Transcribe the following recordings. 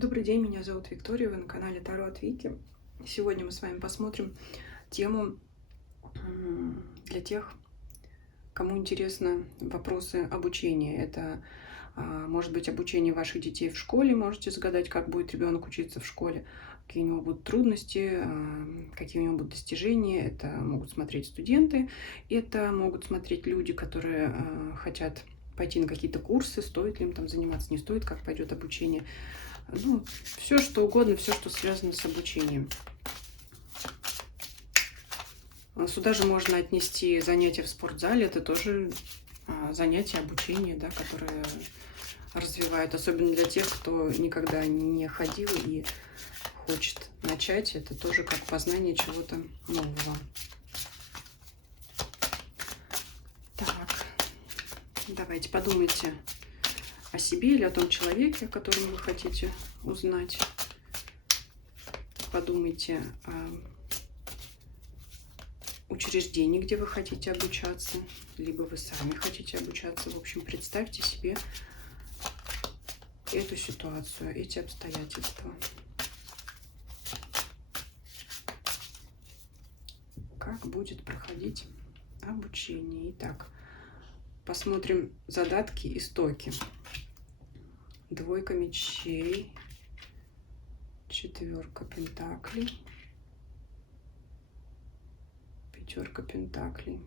Добрый день, меня зовут Виктория, вы на канале Таро от Вики. Сегодня мы с вами посмотрим тему для тех, кому интересны вопросы обучения. Это может быть обучение ваших детей в школе, можете загадать, как будет ребенок учиться в школе, какие у него будут трудности, какие у него будут достижения. Это могут смотреть студенты, это могут смотреть люди, которые хотят пойти на какие-то курсы, стоит ли им там заниматься, не стоит, как пойдет обучение. Ну, все что угодно, все, что связано с обучением. Сюда же можно отнести занятия в спортзале. Это тоже занятия обучения, да, которые развивают, особенно для тех, кто никогда не ходил и хочет начать. Это тоже как познание чего-то нового. Так, давайте подумайте о себе или о том человеке, о котором вы хотите узнать. Подумайте о учреждении, где вы хотите обучаться, либо вы сами хотите обучаться. В общем, представьте себе эту ситуацию, эти обстоятельства. Как будет проходить обучение? Итак, посмотрим задатки и стоки. Двойка мечей, четверка пентаклей, пятерка пентаклей.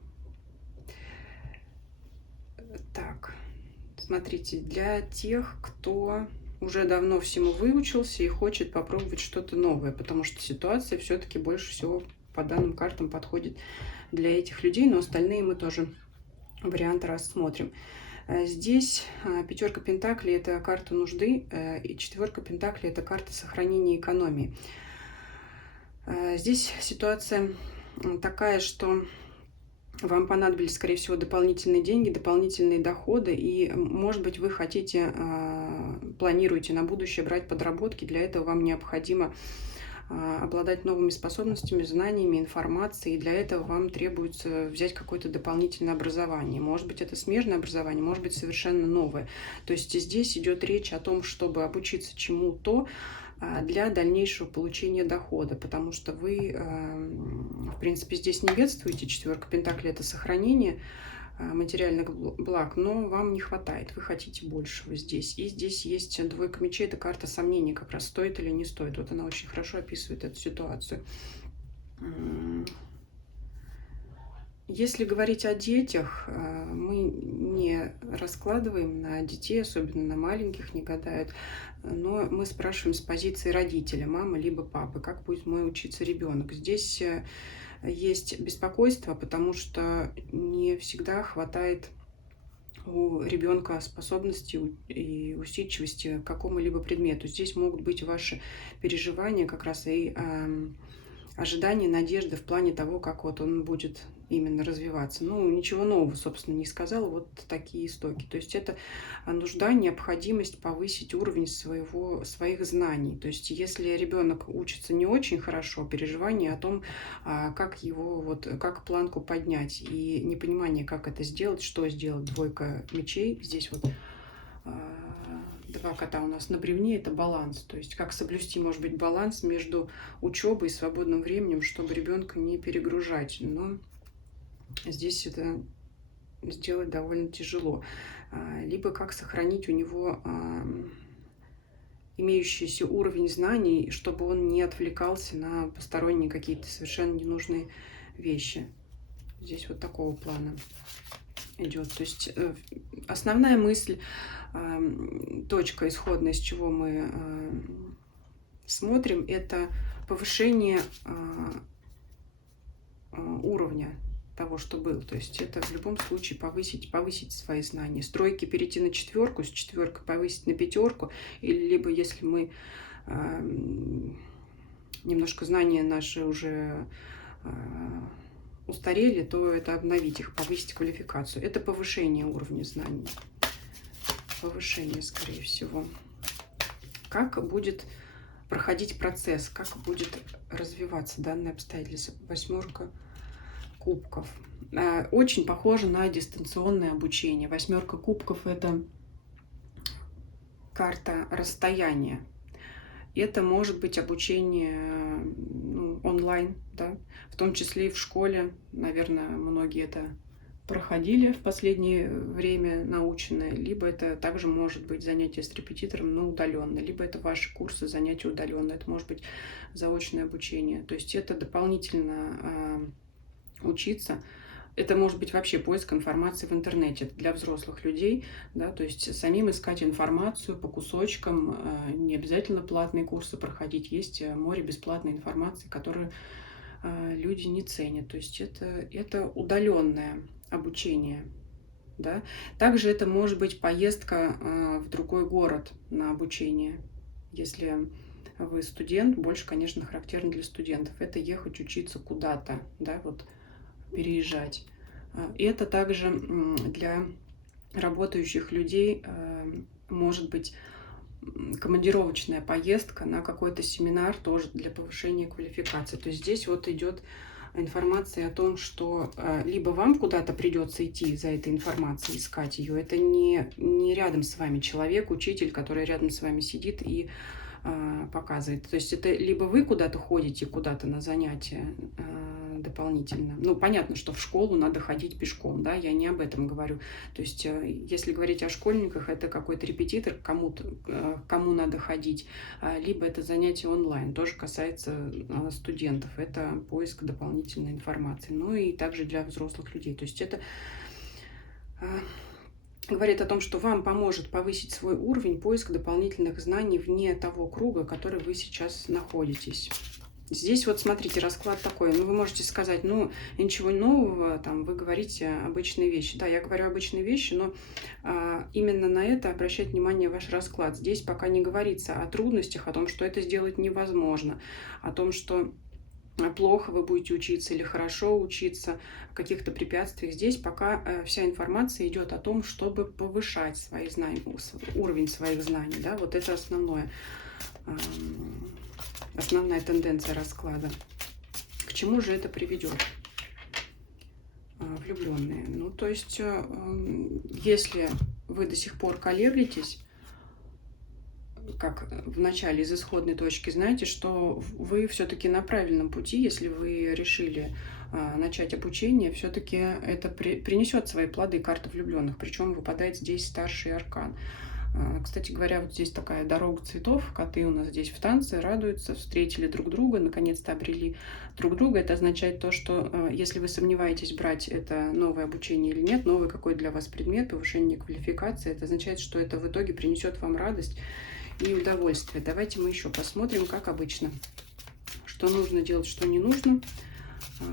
Так, смотрите, для тех, кто уже давно всему выучился и хочет попробовать что-то новое, потому что ситуация все-таки больше всего по данным картам подходит для этих людей, но остальные мы тоже варианты рассмотрим. Здесь пятерка пентаклей — это карта нужды, и четверка пентаклей — это карта сохранения экономии. Здесь ситуация такая, что вам понадобились, скорее всего, дополнительные деньги, дополнительные доходы, и, может быть, вы хотите, планируете на будущее брать подработки. Для этого вам необходимо обладать новыми способностями, знаниями, информацией. И для этого вам требуется взять какое-то дополнительное образование. Может быть, это смежное образование, может быть, совершенно новое. То есть здесь идет речь о том, чтобы обучиться чему-то для дальнейшего получения дохода, потому что вы, в принципе, здесь не бедствуете. Четверка пентаклей — это сохранение материальных благ, но вам не хватает, вы хотите большего здесь. И здесь есть двойка мечей, это карта сомнений, как раз стоит или не стоит. Вот она очень хорошо описывает эту ситуацию. Если говорить о детях, мы не раскладываем на детей, особенно на маленьких, не гадают, но мы спрашиваем с позиции родителя, мамы либо папы, как будет мой учиться ребенок. Здесь есть беспокойство, потому что не всегда хватает у ребенка способности и усидчивости к какому-либо предмету. Здесь могут быть ваши переживания как раз и ожидания, надежды в плане того, как вот он будет именно развиваться. Ну, ничего нового, собственно, не сказала. Вот такие истоки. То есть это нужда, необходимость повысить уровень своих знаний. То есть если ребенок учится не очень хорошо, переживание о том, как его, вот, как планку поднять, и непонимание, как это сделать, что сделать. Двойка мечей. Здесь вот два кота у нас на бревне — это баланс. То есть как соблюсти, может быть, баланс между учебой и свободным временем, чтобы ребенка не перегружать. Но здесь это сделать довольно тяжело. Либо как сохранить у него имеющийся уровень знаний, чтобы он не отвлекался на посторонние какие-то совершенно ненужные вещи. Здесь вот такого плана идет. То есть основная мысль, точка исходная, с чего мы смотрим, это повышение уровня того, что был. То есть это в любом случае повысить свои знания. С тройки перейти на четверку, с четверкой повысить на пятерку, или либо если мы немножко знания наши уже устарели, то это обновить их, повысить квалификацию. Это повышение уровня знаний. Повышение, скорее всего. Как будет проходить процесс, как будет развиваться данное обстоятельство? Восьмерка кубков. Очень похоже на дистанционное обучение. Восьмерка кубков — это карта расстояния. Это может быть обучение онлайн, да, в том числе и в школе. Наверное, многие это проходили в последнее время наученное, либо это также может быть занятие с репетитором, но удаленно, либо это ваши курсы, занятия удаленно, это может быть заочное обучение. То есть это дополнительно учиться. Это может быть вообще поиск информации в интернете для взрослых людей, да, то есть самим искать информацию по кусочкам, не обязательно платные курсы проходить, есть море бесплатной информации, которую люди не ценят, то есть это удаленное обучение, да. Также это может быть поездка в другой город на обучение, если вы студент, больше, конечно, характерно для студентов, это ехать учиться куда-то, да, вот переезжать. И это также для работающих людей может быть командировочная поездка на какой-то семинар тоже для повышения квалификации. То есть здесь вот идет информация о том, что либо вам куда-то придется идти за этой информацией, искать ее. Это не рядом с вами человек, учитель, который рядом с вами сидит и показывает. То есть это либо вы куда-то ходите, куда-то на занятия дополнительно. Ну, понятно, что в школу надо ходить пешком, да, я не об этом говорю. То есть, если говорить о школьниках, это какой-то репетитор, кому надо ходить, либо это занятие онлайн, тоже касается студентов, это поиск дополнительной информации, ну и также для взрослых людей. То есть это говорит о том, что вам поможет повысить свой уровень поиска дополнительных знаний вне того круга, в котором вы сейчас находитесь. Здесь вот смотрите, расклад такой. Ну, вы можете сказать, ну, ничего нового, там, вы говорите обычные вещи. Да, я говорю обычные вещи, но именно на это обращает внимание ваш расклад. Здесь пока не говорится о трудностях, о том, что это сделать невозможно, о том, что плохо вы будете учиться или хорошо учиться, о каких-то препятствиях. Здесь пока вся информация идет о том, чтобы повышать свои знания, уровень своих знаний. Да? Вот это основная тенденция расклада. К чему же это приведет? Влюбленные. Ну, то есть, если вы до сих пор колеблетесь, как в начале из исходной точки, знаете, что вы все-таки на правильном пути, если вы решили начать обучение, все-таки это принесет свои плоды, карта влюбленных. Причем выпадает здесь старший аркан. Кстати говоря, вот здесь такая дорога цветов. Коты у нас здесь в танце, радуются, встретили друг друга, наконец-то обрели друг друга. Это означает то, что если вы сомневаетесь, брать это новое обучение или нет, новый какой для вас предмет, повышение квалификации, это означает, что это в итоге принесет вам радость и удовольствие. Давайте мы еще посмотрим, как обычно, что нужно делать, что не нужно,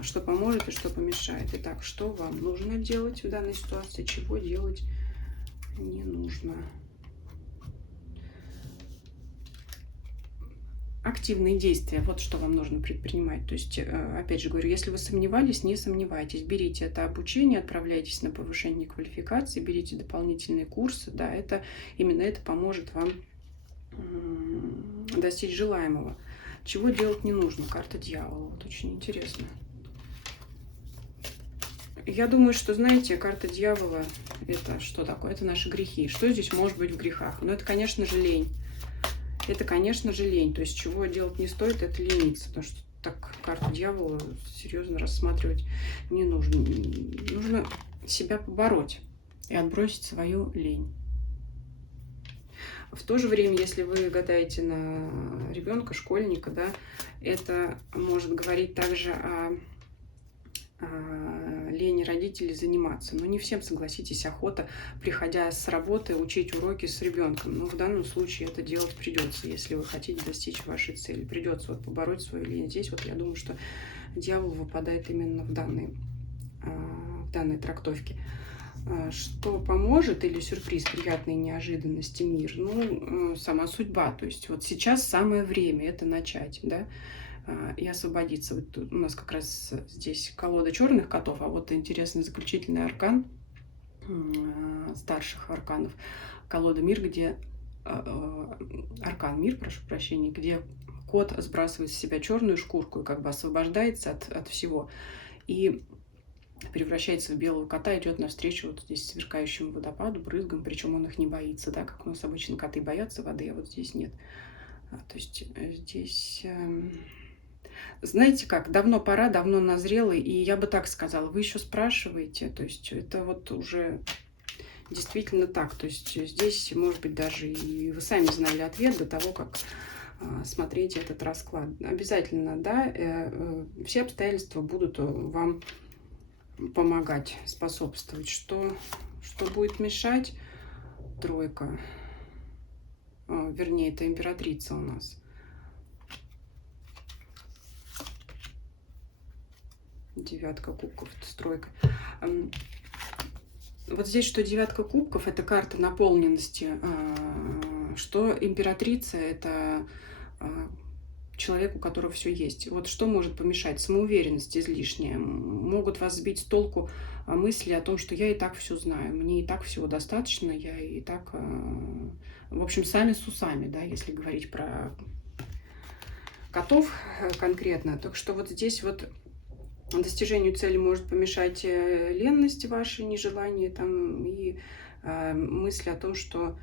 что поможет и что помешает. Итак, что вам нужно делать в данной ситуации, чего делать не нужно. Активные действия, вот что вам нужно предпринимать. То есть, опять же говорю, если вы сомневались, не сомневайтесь, берите это обучение, отправляйтесь на повышение квалификации, берите дополнительные курсы, да, именно это поможет вам достичь желаемого. Чего делать не нужно? Карта дьявола, вот очень интересно. Я думаю, что, знаете, карта дьявола, это что такое? Это наши грехи. Что здесь может быть в грехах? Ну, это, конечно же, лень. Это, конечно же, лень. То есть, чего делать не стоит, это лениться. Потому что так карту дьявола серьезно рассматривать не нужно. Нужно себя побороть и отбросить свою лень. В то же время, если вы гадаете на ребенка, школьника, да, это может говорить также о лени родителей заниматься. Но не всем, согласитесь, охота, приходя с работы, учить уроки с ребенком. Но в данном случае это делать придется, если вы хотите достичь вашей цели. Придется вот побороть свою лень. Здесь вот я думаю, что дьявол выпадает именно в данной трактовке. Что поможет или сюрприз, приятные неожиданности, мир? Ну, сама судьба. То есть вот сейчас самое время это начать, да, и освободиться. Вот у нас как раз здесь колода черных котов, а вот интересный заключительный аркан старших арканов. Колода мир, где аркан мир, прошу прощения, где кот сбрасывает с себя черную шкурку и как бы освобождается от всего. И превращается в белого кота, идет навстречу вот здесь сверкающему водопаду, брызгам, причем он их не боится, да, как у нас обычно коты боятся воды, а вот здесь нет. То есть здесь, знаете как, давно пора, давно назрело, и я бы так сказала, вы еще спрашиваете, то есть это вот уже действительно так. То есть здесь, может быть, даже и вы сами знали ответ до того, как смотреть этот расклад. Обязательно, да, все обстоятельства будут вам помогать, способствовать. Что будет мешать? Тройка. Вернее, это императрица у нас. Девятка кубков, это тройка. Вот здесь, что девятка кубков, это карта наполненности, что императрица, это человек, у которого все есть. Вот что может помешать? Самоуверенность излишняя. Могут вас сбить с толку мысли о том, что я и так все знаю, мне и так всего достаточно, я и так, в общем, сами с усами, да, если говорить про котов конкретно. Так что вот здесь вот достижению цели может помешать ленность вашей, нежелание там и мысли о том, что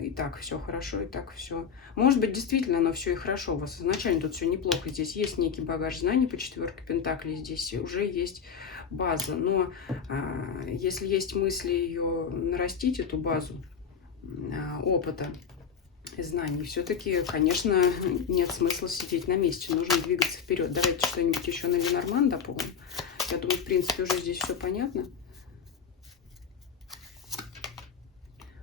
и так все хорошо, и так все. Может быть, действительно оно все и хорошо. У вас изначально тут все неплохо. Здесь есть некий багаж знаний по четверке пентаклей, здесь уже есть база. Но если есть мысли ее нарастить, эту базу опыта и знаний, все-таки, конечно, нет смысла сидеть на месте. Нужно двигаться вперед. Давайте что-нибудь еще на Ленорман дополним. Я думаю, в принципе, уже здесь все понятно.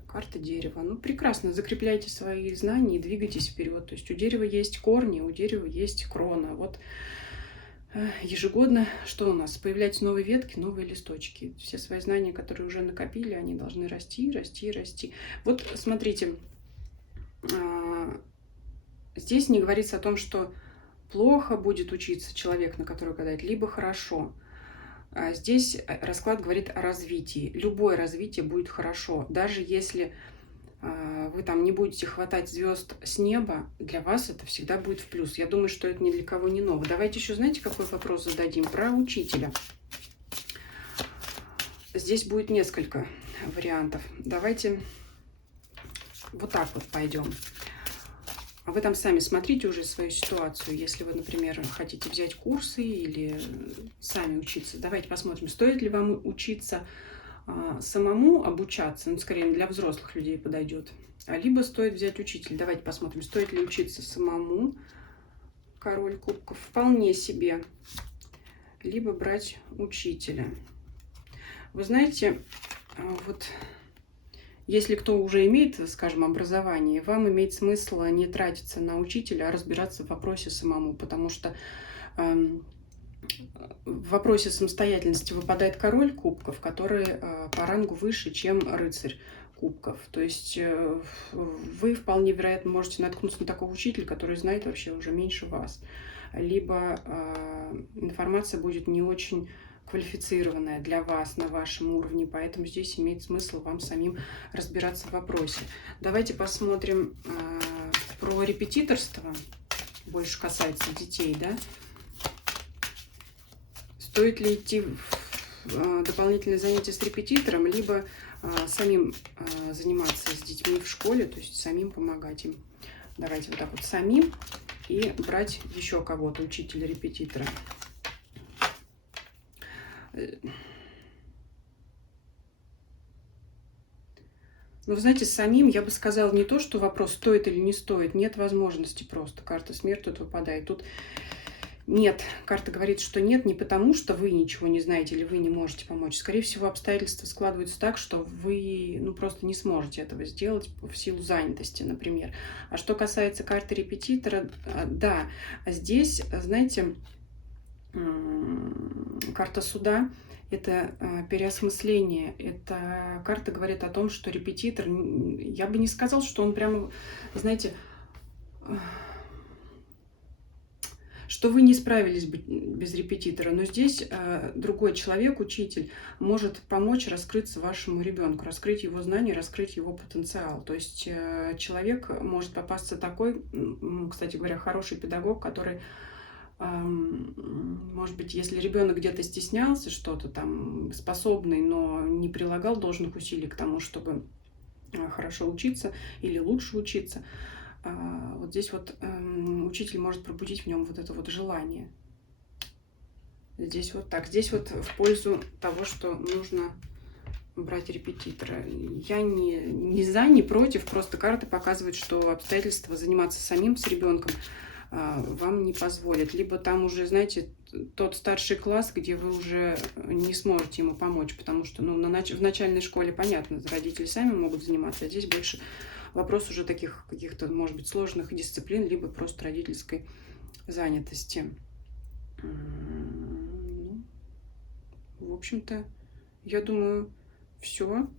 Карта дерева. Ну, прекрасно. Закрепляйте свои знания и двигайтесь вперед. То есть у дерева есть корни, у дерева есть крона. Вот ежегодно что у нас? Появляются новые ветки, новые листочки. Все свои знания, которые уже накопили, они должны расти, расти, расти. Вот смотрите, здесь не говорится о том, что плохо будет учиться человек, на который гадает, либо хорошо. Здесь расклад говорит о развитии. Любое развитие будет хорошо. Даже если вы там не будете хватать звезд с неба, для вас это всегда будет в плюс. Я думаю, что это ни для кого не ново. Давайте еще, знаете, какой вопрос зададим? Про учителя. Здесь будет несколько вариантов. Давайте вот так вот пойдем. А вы там сами смотрите уже свою ситуацию. Если вы, например, хотите взять курсы или сами учиться, давайте посмотрим, стоит ли вам учиться самому обучаться, ну, скорее для взрослых людей подойдет, либо стоит взять учителя. Давайте посмотрим, стоит ли учиться самому, король кубков, вполне себе, либо брать учителя. Вы знаете, вот если кто уже имеет, скажем, образование, вам имеет смысл не тратиться на учителя, а разбираться в вопросе самому, потому что в вопросе самостоятельности выпадает король кубков, который по рангу выше, чем рыцарь кубков. То есть вы вполне вероятно можете наткнуться на такого учителя, который знает вообще уже меньше вас. Либо информация будет не очень квалифицированная для вас на вашем уровне, поэтому здесь имеет смысл вам самим разбираться в вопросе. Давайте посмотрим про репетиторство, больше касается детей, да? Стоит ли идти в дополнительные занятия с репетитором, либо самим заниматься с детьми в школе, то есть самим помогать им. Давайте вот так вот самим и брать еще кого-то, учителя-репетитора. Ну, вы знаете, самим я бы сказала не то, что вопрос стоит или не стоит. Нет возможности просто. Карта смерти тут выпадает. Тут нет. Карта говорит, что нет не потому, что вы ничего не знаете или вы не можете помочь. Скорее всего, обстоятельства складываются так, что вы просто не сможете этого сделать в силу занятости, например. А что касается карты репетитора, да, здесь, знаете, карта суда – это переосмысление. Эта карта говорит о том, что репетитор, я бы не сказала, что он прямо, знаете, что вы не справились бы без репетитора, но здесь другой человек, учитель, может помочь раскрыться вашему ребенку, раскрыть его знания, раскрыть его потенциал. То есть человек может попасться такой, кстати говоря, хороший педагог, который, может быть, если ребенок где-то стеснялся, что-то там способный, но не прилагал должных усилий к тому, чтобы хорошо учиться или лучше учиться, вот Вот здесь вот учитель может пробудить в нем вот это вот желание. Здесь вот так. Здесь вот в пользу того, что нужно брать репетитора. Я не за, не против, просто карты показывают, что обстоятельства заниматься самим с ребенком вам не позволят. Либо там уже, знаете, тот старший класс, где вы уже не сможете ему помочь, потому что в начальной школе, понятно, родители сами могут заниматься, а здесь больше вопрос уже таких каких-то, может быть, сложных дисциплин, либо просто родительской занятости. В общем-то, я думаю, все.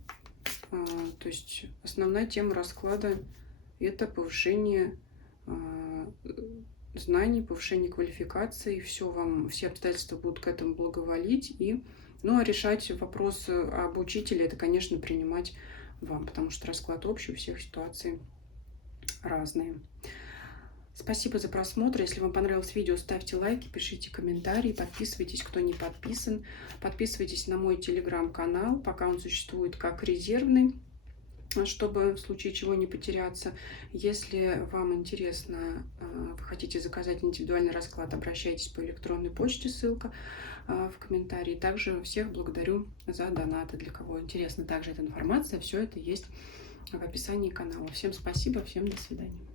То есть основная тема расклада – это повышение знаний, повышение квалификации. Все обстоятельства будут к этому благоволить. А решать вопросы об учителе – это, конечно, принимать вам, потому что расклад общий, у всех ситуации разные. Спасибо за просмотр. Если вам понравилось видео, ставьте лайки, пишите комментарии, подписывайтесь, кто не подписан. Подписывайтесь на мой телеграм-канал, пока он существует как резервный, чтобы в случае чего не потеряться. Если вам интересно, вы хотите заказать индивидуальный расклад, обращайтесь по электронной почте, ссылка в комментарии. Также всех благодарю за донаты, для кого интересна также эта информация. Все это есть в описании канала. Всем спасибо, всем до свидания.